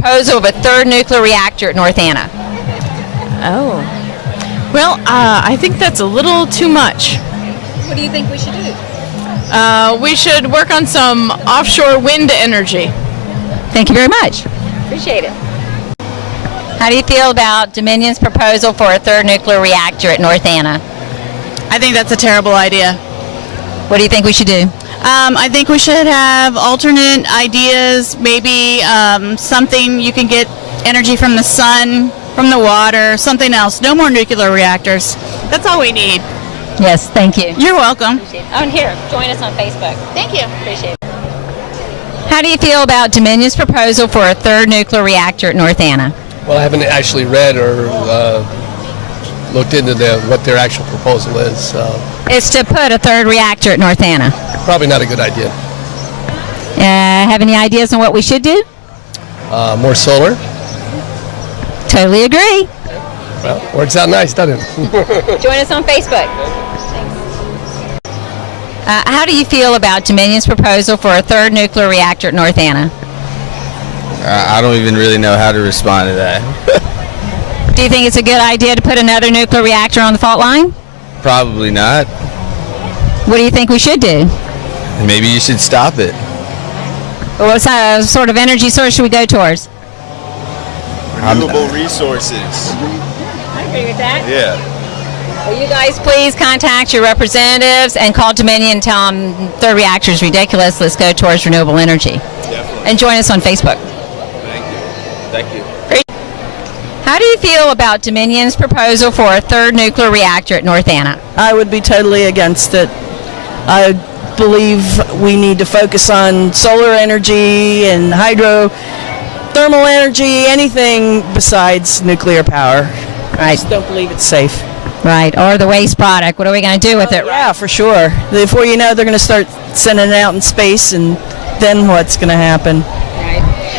proposal of a third nuclear reactor at North Anna? Oh. Well, I think that's a little too much. What do you think we should do? We should work on some offshore wind energy. Thank you very much. Appreciate it. How do you feel about Dominion's proposal for a third nuclear reactor at North Anna? I think that's a terrible idea. What do you think we should do? I think we should have alternate ideas, maybe something you can get energy from the sun, from the water, something else. No more nuclear reactors. That's all we need. Yes, thank you. You're welcome. Oh, and here, join us on Facebook. Thank you. Appreciate it. How do you feel about Dominion's proposal for a third nuclear reactor at North Anna? Well, I haven't actually read or looked into what their actual proposal is. It's to put a third reactor at North Anna. Probably not a good idea. Have any ideas on what we should do? More solar? Totally agree. Well, works out nice, doesn't it? Join us on Facebook. How do you feel about Dominion's proposal for a third nuclear reactor at North Anna? I don't even really know how to respond to that. Do you think it's a good idea to put another nuclear reactor on the fault line? Probably not. What do you think we should do? Maybe you should stop it. What sort of energy source should we go towards? Renewable resources. I agree with that. Yeah. Will you guys please contact your representatives and call Dominion and tell them third reactor is ridiculous. Let's go towards renewable energy. Definitely. And join us on Facebook. Thank you. How do you feel about Dominion's proposal for a third nuclear reactor at North Anna? I would be totally against it. I believe we need to focus on solar energy and thermal energy, anything besides nuclear power. I just don't believe it's safe. Right, or the waste product. What are we going to do with it? Yeah, for sure. Before you know, they're going to start sending it out in space, and then what's going to happen?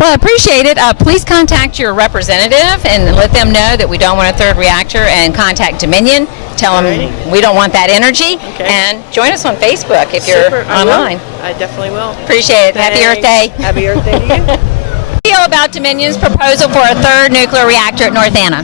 Well, I appreciate it. Please contact your representative and let them know that we don't want a third reactor, and contact Dominion. Tell them we don't want that energy. Okay. And join us on Facebook if you're Super, online. I definitely will. Appreciate it. Happy Earth Day. Happy Earth Day to you. How do you feel about Dominion's proposal for a third nuclear reactor at North Anna?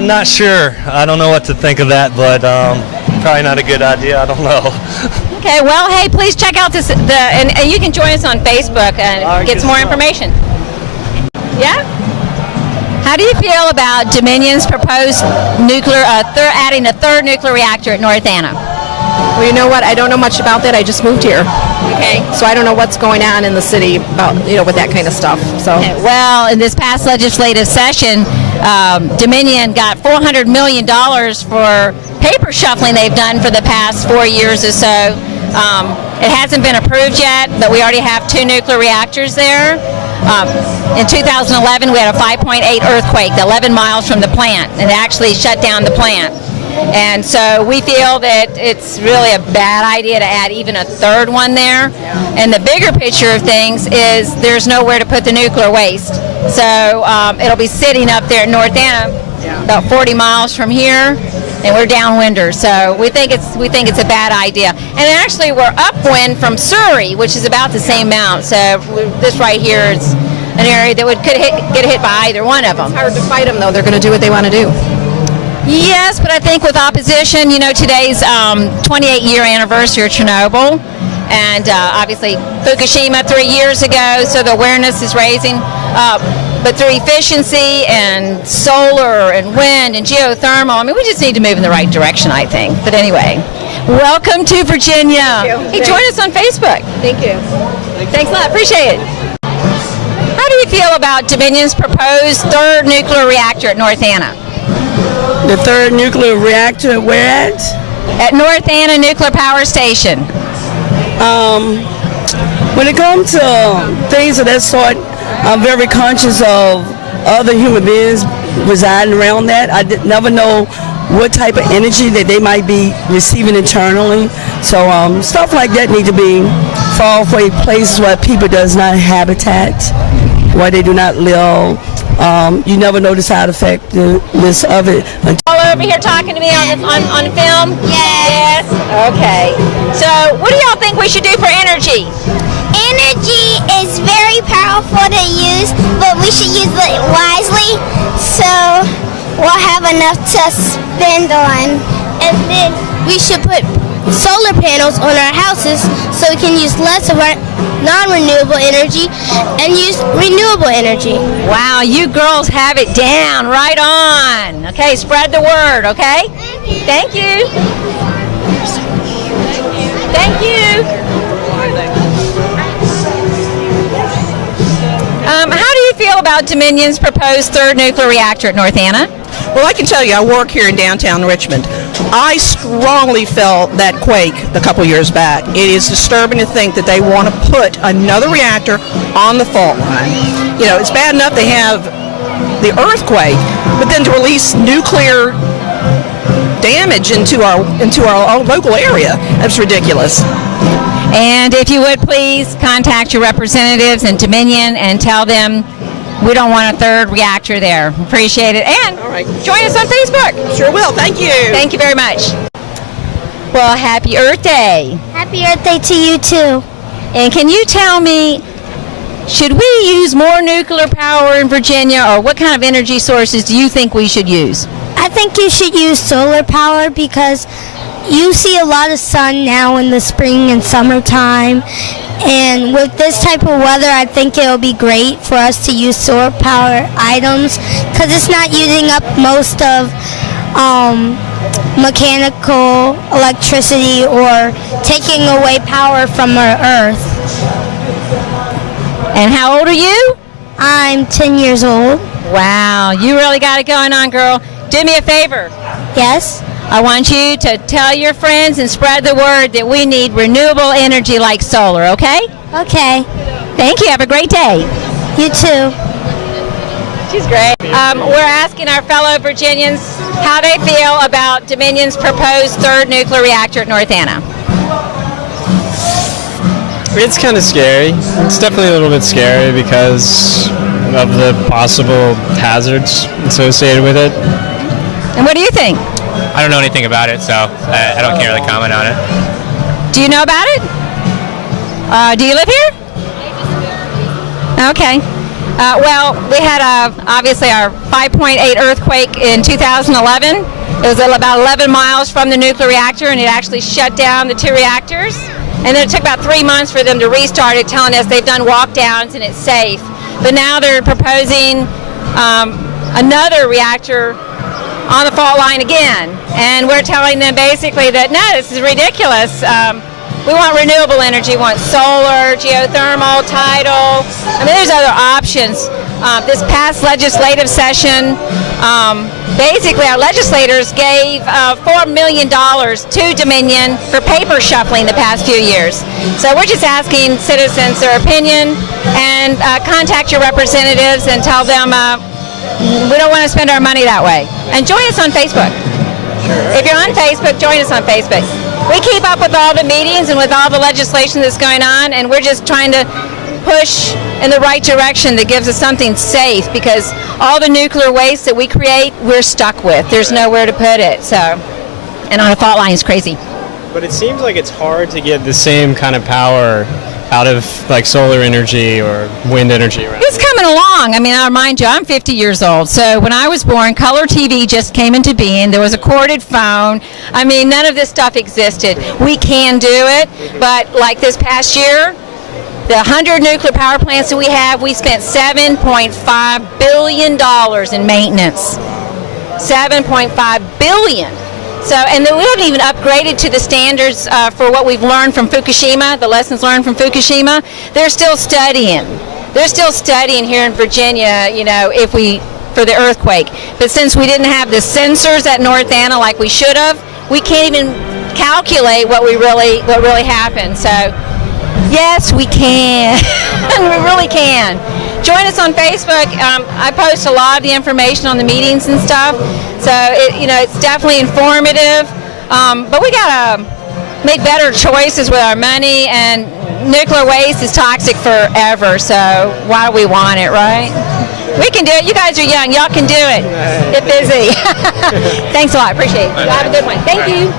Not sure. I don't know what to think of that, but probably not a good idea. I don't know. Okay, well, hey, please check out this, and you can join us on Facebook and get some more information. Yeah? How do you feel about Dominion's proposed adding a third nuclear reactor at North Anna? Well, you know what? I don't know much about that. I just moved here. Okay. So I don't know what's going on in the city about, with that kind of stuff. So. Okay, well, in this past legislative session, Dominion got $400 million for paper shuffling they've done for the past 4 years or so. It hasn't been approved yet, but we already have 2 nuclear reactors there. In 2011, we had a 5.8 earthquake 11 miles from the plant, and it actually shut down the plant. And so we feel that it's really a bad idea to add even a third one there. And the bigger picture of things is there's nowhere to put the nuclear waste. So it'll be sitting up there in North Anna, about 40 miles from here, and we're downwinder. So we think it's a bad idea. And actually, we're upwind from Surrey, which is about the same amount. So this right here is an area that could get hit by either one of them. It's hard to fight them, though. They're going to do what they want to do. Yes, but I think with opposition, today's 28-year anniversary of Chernobyl, and obviously Fukushima 3 years ago, so the awareness is raising. But through efficiency and solar and wind and geothermal, we just need to move in the right direction, I think. But anyway, welcome to Virginia. Thank you. Hey, join us on Facebook. Thank you. Thanks a lot. Appreciate it. How do you feel about Dominion's proposed third nuclear reactor at North Anna? The third nuclear reactor, where at? At North Anna Nuclear Power Station. When it comes to things of that sort, I'm very conscious of other human beings residing around that. I never know what type of energy that they might be receiving internally. So stuff like that need to be far away places where people does not habitat, where they do not live. You never know the side effects of it. All over here talking to me on film? Yes. Okay. So what do y'all think we should do for energy? energy is very powerful to use, but we should use it wisely so we'll have enough to spend on. And then we should put solar panels on our houses so we can use less of our non-renewable energy and use renewable energy. Wow, you girls have it down. Right on. Okay, spread the word, okay? Thank you. Thank you. How do you feel about Dominion's proposed third nuclear reactor at North Anna? Well, I can tell you, I work here in downtown Richmond. I strongly felt that quake a couple years back. It is disturbing to think that they want to put another reactor on the fault line. You know, it's bad enough they have the earthquake, but then to release nuclear damage into our local area, that's ridiculous. And if you would please contact your representatives in Dominion and tell them we don't want a third reactor there. Appreciate it. And join us on Facebook. Sure will. Thank you. Thank you very much. Well, happy Earth Day. Happy Earth Day to you too. And can you tell me, should we use more nuclear power in Virginia, or what kind of energy sources do you think we should use? I think you should use solar power because you see a lot of sun now in the spring and summertime. And with this type of weather, I think it'll be great for us to use solar power items because it's not using up most of mechanical electricity or taking away power from our earth. And how old are you? I'm 10 years old. Wow, you really got it going on, girl. Do me a favor. Yes? I want you to tell your friends and spread the word that we need renewable energy like solar, okay? Okay. Thank you. Have a great day. You too. She's great. We're asking our fellow Virginians how they feel about Dominion's proposed third nuclear reactor at North Anna. It's kind of scary. It's definitely a little bit scary because of the possible hazards associated with it. And what do you think? I don't know anything about it, so I don't can't really comment on it. Do you know about it? Do you live here? Okay. Well, we had obviously our 5.8 earthquake in 2011. It was about 11 miles from the nuclear reactor, and it actually shut down the two reactors. And then it took about 3 months for them to restart it, telling us they've done walk downs and it's safe. But now they're proposing another reactor on the fault line again, and we're telling them basically that no, this is ridiculous. We want renewable energy, we want solar, geothermal, tidal. I mean, there's other options. This past legislative session, basically our legislators gave $4 million to Dominion for paper shuffling the past few years. So we're just asking citizens their opinion, and contact your representatives and tell them we don't want to spend our money that way. And join us on Facebook. If you're on Facebook, join us on Facebook. We keep up with all the meetings and with all the legislation that's going on, and we're just trying to push in the right direction that gives us something safe, because all the nuclear waste that we create, we're stuck with. There's nowhere to put it. So, and on a fault line is crazy. But it seems like it's hard to get the same kind of power out of like solar energy or wind energy. Right? It's coming along. I mean, I'll remind you, I'm 50 years old. So when I was born, color TV just came into being. There was a corded phone. I mean, none of this stuff existed. We can do it, but like this past year, the 100 nuclear power plants that we spent $7.5 billion in maintenance. $7.5 billion. So, and then we haven't even upgraded to the standards for what we've learned from Fukushima, the lessons learned from Fukushima. They're still studying. They're still studying here in Virginia, you know, for the earthquake. But since we didn't have the sensors at North Anna like we should have, we can't even calculate what really happened. So, yes, we can. We really can. Join us on Facebook. I post a lot of the information on the meetings and stuff. So, it's definitely informative. But we got to make better choices with our money, and nuclear waste is toxic forever. So why do we want it, right? We can do it. You guys are young. Y'all can do it. Get busy. Thanks a lot. Appreciate it. You have a good one. Thank you.